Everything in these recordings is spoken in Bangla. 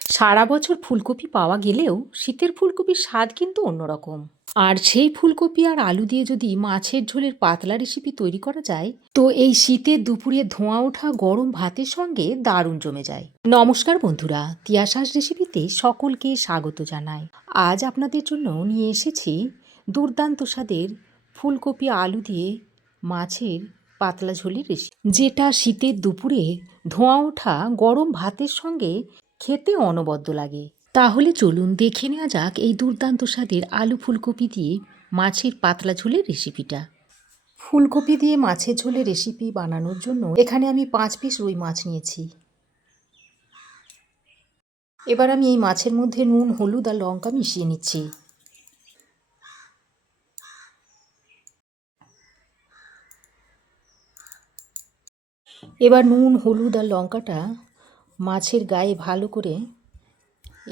সারা বছর ফুলকপি পাওয়া গেলেও শীতের ফুলকপির স্বাদ কিন্তু অন্যরকম। আর সেই ফুলকপি আর আলু দিয়ে যদি মাছের ঝোলের পাতলা রেসিপি তৈরি করা যায়, তো এই শীতের দুপুরে ধোঁয়া ওঠা গরম ভাতের সঙ্গে দারুণ জমে যায়। নমস্কার বন্ধুরা, তিয়াশাস রেসিপিতে সকলকে স্বাগত জানাই। আজ আপনাদের জন্য নিয়ে এসেছি দুর্দান্ত স্বাদের ফুলকপি আলু দিয়ে মাছের পাতলা ঝোলের রেসিপি, যেটা শীতের দুপুরে ধোঁয়া ওঠা গরম ভাতের সঙ্গে খেতে অনবদ্য লাগে। তাহলে চলুন দেখে নেওয়া যাক এই দুর্দান্ত স্বাদের আলু ফুলকপি দিয়ে মাছের পাতলা ঝোলের রেসিপিটা। ফুলকপি দিয়ে মাছের ঝোলের রেসিপি বানানোর জন্য এখানে আমি 5 পিস রুই মাছ নিয়েছি। এবার আমি এই মাছের মধ্যে নুন, হলুদ আর লঙ্কা মিশিয়ে নিচ্ছি। এবার নুন, হলুদ আর লঙ্কাটা মাছের গায়ে ভালো করে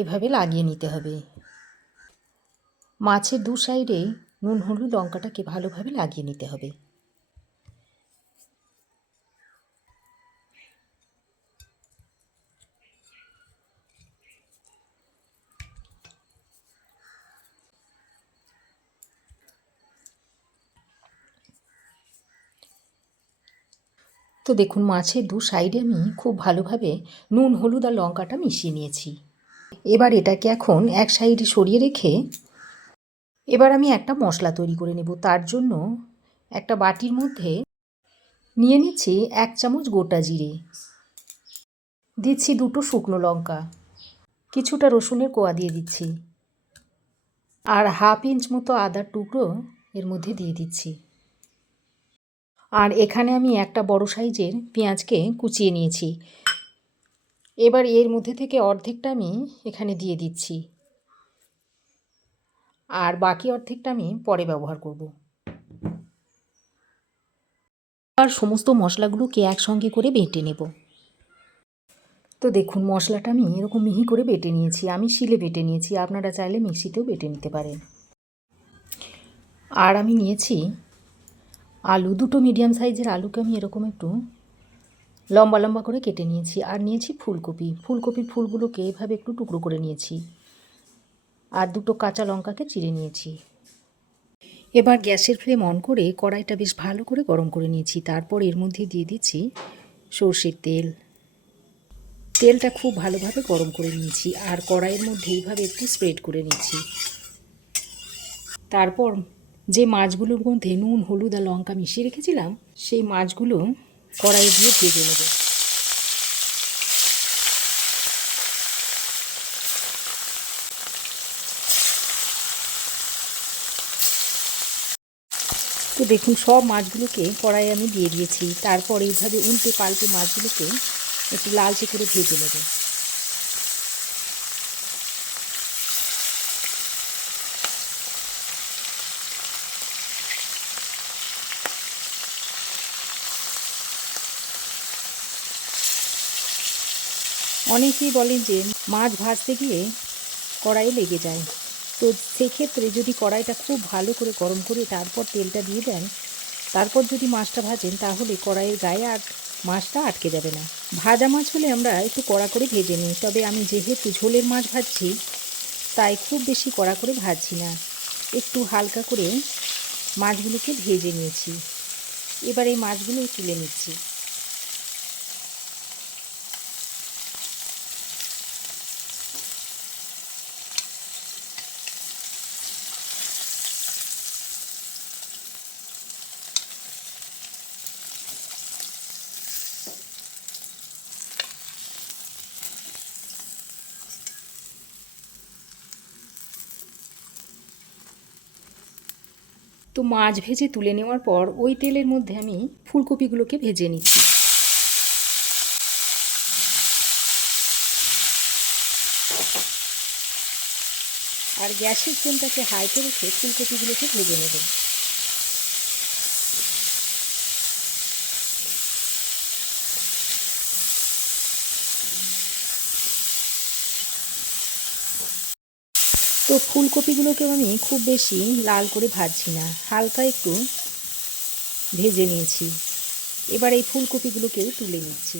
এভাবে লাগিয়ে নিতে হবে। মাছের দু সাইডে নুন, হলুদ, লঙ্কাটাকে ভালোভাবে লাগিয়ে নিতে হবে। তো দেখুন, মাছের দু সাইডে আমি খুব ভালোভাবে নুন, হলুদ আর লঙ্কাটা মিশিয়ে নিয়েছি। এবার এটাকে এখন এক সাইডে সরিয়ে রেখে এবার আমি একটা মশলা তৈরি করে নেব। তার জন্য একটা বাটির মধ্যে নিয়ে নিচ্ছি 1 চামচ গোটা জিরে, দিচ্ছি 2টো শুকনো লঙ্কা, কিছুটা রসুনের কোয়া দিয়ে দিচ্ছি, আর 1/2 ইঞ্চ মতো আদার টুকরো এর মধ্যে দিয়ে দিচ্ছি। আর এখানে আমি একটা বড় সাইজের পেঁয়াজকে কুচিয়ে নিয়েছি। এবার এর মধ্যে থেকে অর্ধেকটা আমি এখানে দিয়ে দিচ্ছি, আর বাকি অর্ধেকটা আমি পরে ব্যবহার করব। আর সমস্ত মশলাগুলোকে একসঙ্গে করে বেটে নেব। তো দেখুন, মশলাটা আমি এরকম মিহি করে বেটে নিয়েছি। আমি শিলে বেটে নিয়েছি, আপনারা চাইলে মিক্সিতেও বেটে নিতে পারেন। আর আমি নিয়েছি আলু, 2টো মিডিয়াম সাইজের আলুকে আমি এরকম একটু লম্বা লম্বা করে কেটে নিয়েছি। আর নিয়েছি ফুলকপি, ফুলকপির ফুলগুলোকে এভাবে একটু টুকরো করে নিয়েছি। আর 2টো কাঁচা লঙ্কাকে চিড়ে নিয়েছি। এবার গ্যাসের ফ্লেম অন করে কড়াইটা বেশ ভালো করে গরম করে নিয়েছি। তারপর এর মধ্যে দিয়ে দিচ্ছি সর্ষের তেল। তেলটা খুব ভালোভাবে গরম করে নিয়েছি, আর কড়াইয়ের মধ্যে এইভাবে একটু স্প্রেড করে নিচ্ছি। তারপর যে মাছগুলোর মধ্যে নুন, হলুদ আর লঙ্কা মিশিয়ে রেখেছিলাম, সেই মাছগুলো কড়াইয়ে দিয়ে ভেজে নেব। তো দেখুন, সব মাছগুলোকে কড়াইয়ে আমি দিয়ে দিয়েছি। তারপর এইভাবে উল্টে পাল্টে মাছগুলোকে একটু লালচে করে ভেজে নেব। অনেকেই বলেন যে মাছ ভাজতে গিয়ে কড়াইয়ে লেগে যায়। তো সেক্ষেত্রে যদি কড়াইটা খুব ভালো করে গরম করে তারপর তেলটা দিয়ে দেন, তারপর যদি মাছটা ভাজেন, তাহলে কড়াইয়ের গায়ে আর মাছটা আটকে যাবে না। ভাজা মাছ হলে আমরা একটু কড়া করে ভেজে নিই, তবে আমি যেহেতু ঝোলের মাছ ভাজছি, তাই খুব বেশি কড়া করে ভাজছি না, একটু হালকা করে মাছগুলোকে ভেজে নিয়েছি। এবার এই মাছগুলো তুলে নিচ্ছি। তো মাছ ভেজে তুলে নেওয়ার পর ওই তেলের মধ্যে আমি ফুলকপিগুলোকে ভেজে নিচ্ছি। আর গ্যাসের ফ্লেমটাকে হাইতে রেখে ফুলকপিগুলোকে ভেজে নেব। তো ফুলকপিগুলোকে আমি খুব বেশি লাল করে ভাজছি না, হালকা একটু ভেজে নিয়েছি। এবার এই ফুলকপিগুলোকেও তুলে নিচ্ছি।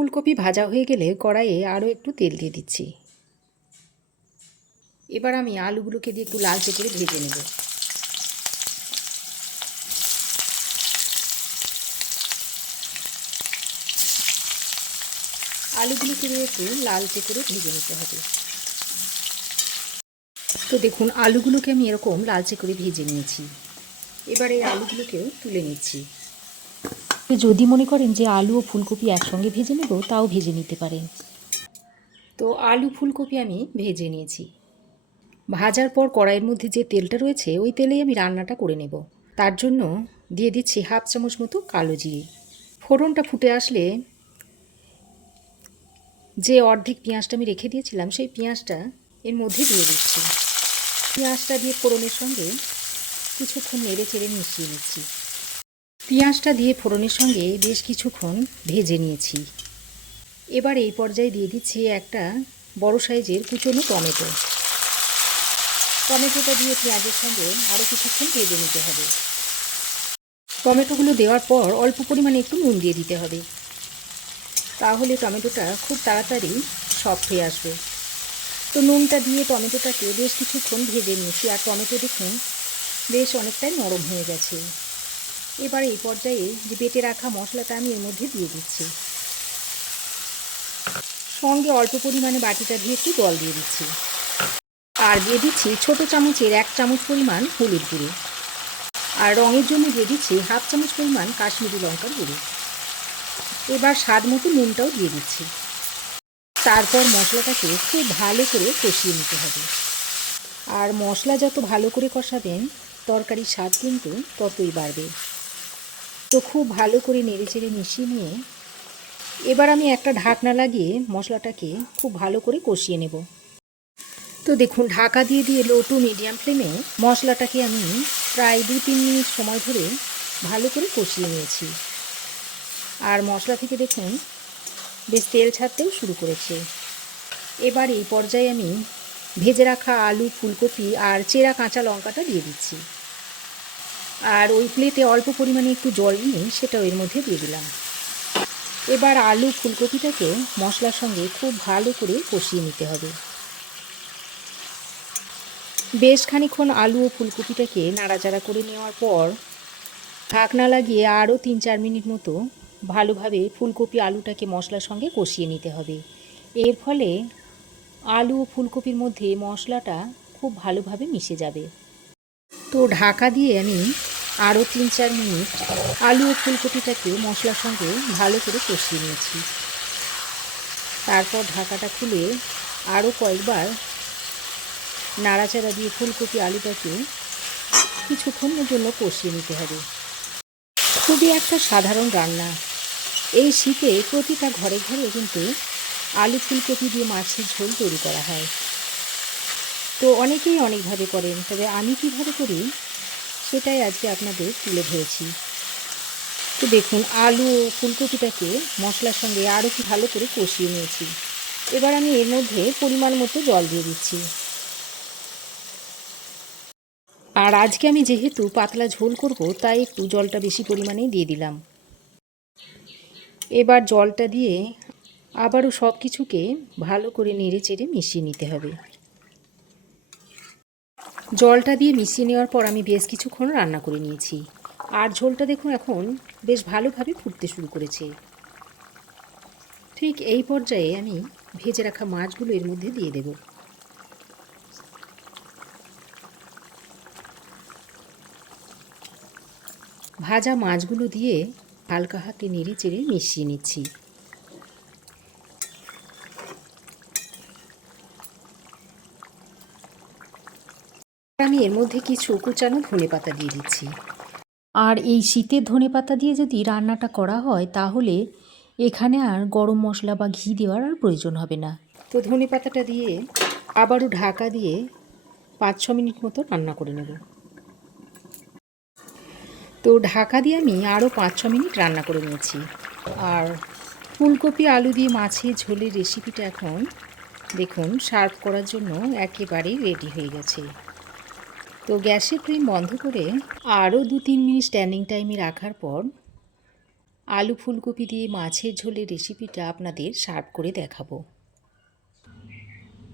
ফুলকপি ভাজা হয়ে গেলে কড়াইয়ে আরও একটু তেল দিয়ে দিচ্ছি। এবার আমি আলুগুলোকে দিয়ে একটু লালচে করে ভেজে নেব। আলুগুলোকে দিয়ে একটু লালচে করে ভেজে নিতে হবে। তো দেখুন আলুগুলোকে আমি এরকম লালচে করে ভেজে নিয়েছি। এবার এই আলুগুলোকেও তুলে নিচ্ছি। যদি মনে করেন যে আলু ও ফুলকপি একসঙ্গে ভেজে নেব তাও ভেজে নিতে পারেন। তো আলু ফুলকপি আমি ভেজে নিয়েছি। ভাজার পর কড়াইয়ের মধ্যে যে তেলটা রয়েছে ওই তেলেই আমি রান্নাটা করে নেব। তার জন্য দিয়ে দিচ্ছি হাফ চামচ মতো কালো জিরে। ফোড়নটা ফুটে আসলে যে অর্ধেক পেঁয়াজটা আমি রেখে দিয়েছিলাম সেই পেঁয়াজটা এর মধ্যে দিয়ে দিচ্ছি। পেঁয়াজটা দিয়ে ফোড়নের সঙ্গে কিছুক্ষণ নেড়ে চেড়ে মিশিয়ে নিচ্ছি। পেঁয়াজটা দিয়ে ফোড়নের সঙ্গে বেশ কিছুক্ষণ ভেজে নিয়েছি। এবার এই পর্যায়ে দিয়ে দিচ্ছি একটা বড় সাইজের কুচনো টমেটো। টমেটোটা দিয়ে পেঁয়াজের সঙ্গে আরও কিছুক্ষণ ভেজে নিতে হবে। টমেটোগুলো দেওয়ার পর অল্প পরিমাণে একটু নুন দিয়ে দিতে হবে, তাহলে টমেটোটা খুব তাড়াতাড়ি সফট হয়ে আসবে। তো নুনটা দিয়ে টমেটোটাকে বেশ কিছুক্ষণ ভেজে নিয়েছি, আর টমেটো দেখুন বেশ অনেকটাই নরম হয়ে গেছে। এবার এই পর্যায়ে যে বেটে রাখা মশলাটা আমি এর মধ্যে দিয়ে দিচ্ছি। সঙ্গে অল্প পরিমাণে বাটিটা দিয়ে একটু জল দিয়ে দিচ্ছি। আর দিয়ে দিচ্ছি ছোটো চামচের 1 চামচ পরিমাণ হলুদ গুঁড়ো। আর রঙের জন্য দিয়ে দিচ্ছি হাফ চামচ পরিমাণ কাশ্মীরি লঙ্কার গুঁড়ো। এবার স্বাদ মতো নুনটাও দিয়ে দিচ্ছি। তারপর মশলাটাকে খুব ভালো করে কষিয়ে নিতে হবে। আর মশলা যত ভালো করে কষাবেন তরকারির স্বাদ কিন্তু ততই বাড়বে। তো খুব ভালো করে নেড়েচেড়ে মিশিয়ে নিয়ে এবার আমি একটা ঢাকনা লাগিয়ে মশলাটাকে খুব ভালো করে কষিয়ে নেব। তো দেখুন ঢাকা দিয়ে দিয়ে লো টু মিডিয়াম ফ্লেমে মশলাটাকে আমি প্রায় 2-3 মিনিট সময় ধরে ভালো করে কষিয়ে নিয়েছি। আর মশলা থেকে দেখুন বেশ তেল ছাড়তেও শুরু করেছে। এবার এই পর্যায়ে আমি ভেজে রাখা আলু, ফুলকপি আর চেরা কাঁচা লঙ্কাটা দিয়ে দিচ্ছি। আর ওই প্লেটে অল্প পরিমাণে একটু জল নিয়ে সেটাও এর মধ্যে দিয়ে দিলাম। এবার আলু ফুলকপিটাকে মশলার সঙ্গে খুব ভালো করে কষিয়ে নিতে হবে। বেশ খানিকক্ষণ আলু ও ফুলকপিটাকে নাড়াচাড়া করে নেওয়ার পর ঢাকনা লাগিয়ে আরও 3-4 মিনিট মতো ভালোভাবে ফুলকপি আলুটাকে মশলার সঙ্গে কষিয়ে নিতে হবে। এর ফলে আলু ও ফুলকপির মধ্যে মশলাটা খুব ভালোভাবে মিশে যাবে। তো ঢাকা দিয়ে আমি আরও 3-4 মিনিট আলু ও ফুলকপিটাকে মশলার সঙ্গে ভালো করে কষিয়ে নিয়েছি। তারপর ঢাকাটা খুলে আরও কয়েকবার নাড়াচাড়া দিয়ে ফুলকপি আলুটাকে কিছুক্ষণের জন্য কষিয়ে নিতে হবে। খুবই একটা সাধারণ রান্না। এই শীতে প্রতিটা ঘরে ঘরে কিন্তু আলু ফুলকপি দিয়ে মাছের ঝোল তৈরি করা হয়। তো অনেকেই অনেকভাবে করেন, তবে আমি কীভাবে করি সেটাই আজকে আপনাদের তুলে ধরেছি। তো দেখুন আলু ও ফুলকপিটাকে মশলার সঙ্গে আরও কি ভালো করে কষিয়ে নিয়েছি। এবার আমি এর মধ্যে পরিমাণ মতো জল দিয়ে দিচ্ছি। আর আজকে আমি যেহেতু পাতলা ঝোল করব তাই একটু জলটা বেশি পরিমাণেই দিয়ে দিলাম। এবার জলটা দিয়ে আবারও সব কিছুকে ভালো করে নেড়ে চেড়ে মিশিয়ে নিতে হবে। জলটা দিয়ে মিশিয়ে নেওয়ার পর আমি বেশ কিছুক্ষণ রান্না করে নিয়েছি। আর ঝোলটা দেখুন এখন বেশ ভালোভাবে ফুটতে শুরু করেছে। ঠিক এই পর্যায়ে আমি ভেজে রাখা মাছগুলো এর মধ্যে দিয়ে দেব। ভাজা মাছগুলো দিয়ে হালকা হাতে নেড়ে চেড়ে মিশিয়ে নিচ্ছি। আমি এর মধ্যে কিছু কুচানো ধনেপাতা দিয়ে দিচ্ছি। আর এই শীতের ধনেপাতা দিয়ে যদি রান্নাটা করা হয় তাহলে এখানে আর গরম মশলা বা ঘি দেওয়ার আর প্রয়োজন হবে না। তো ধনেপাতাটা দিয়ে আবারও ঢাকা দিয়ে 5-6 মিনিট মতো রান্না করে নেব। তো ঢাকা দিয়ে আমি আরও 5-6 মিনিট রান্না করে নিয়েছি। আর ফুলকপি আলু দিয়ে মাছের ঝোলের রেসিপিটা এখন দেখুন সার্ভ করার জন্য একেবারেই রেডি হয়ে গেছে। তো গ্যাসের ফ্লেম বন্ধ করে আরও 2-3 মিনিট স্ট্যান্ডিং টাইমে রাখার পর আলু ফুলকপি দিয়ে মাছের ঝোলের রেসিপিটা আপনাদের সার্ভ করে দেখাবো।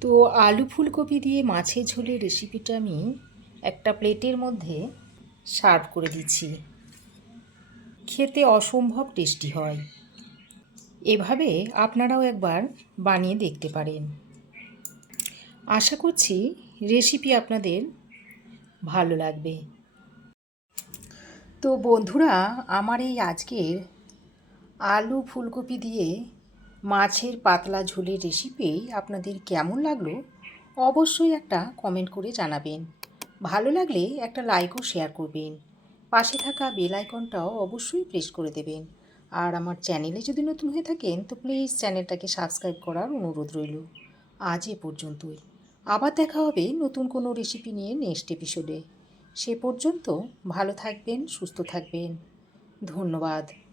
তো আলু ফুলকপি দিয়ে মাছের ঝোলের রেসিপিটা আমি একটা প্লেটের মধ্যে সার্ভ করে দিচ্ছি। খেতে অসম্ভব টেস্টি হয়। এভাবে আপনারাও একবার বানিয়ে দেখতে পারেন। আশা করছি রেসিপি আপনাদের ভালো লাগবে। তো বন্ধুরা, আমার এই আজকের আলু ফুলকপি দিয়ে মাছের পাতলা ঝোলের রেসিপি আপনাদের কেমন লাগলো অবশ্যই একটা কমেন্ট করে জানাবেন। ভালো লাগলে একটা লাইক ও শেয়ার করবেন। পাশে থাকা বেল আইকনটাও অবশ্যই প্রেস করে দেবেন। আর আমার চ্যানেলে যদি নতুন হয়ে থাকেন তো প্লিজ চ্যানেলটাকে সাবস্ক্রাইব করার অনুরোধ রইল। আজ এ পর্যন্তই। আবার দেখা হবে নতুন কোনো রেসিপি নিয়ে নেক্সট এপিসোডে। সে পর্যন্ত ভালো থাকবেন, সুস্থ থাকবেন। ধন্যবাদ।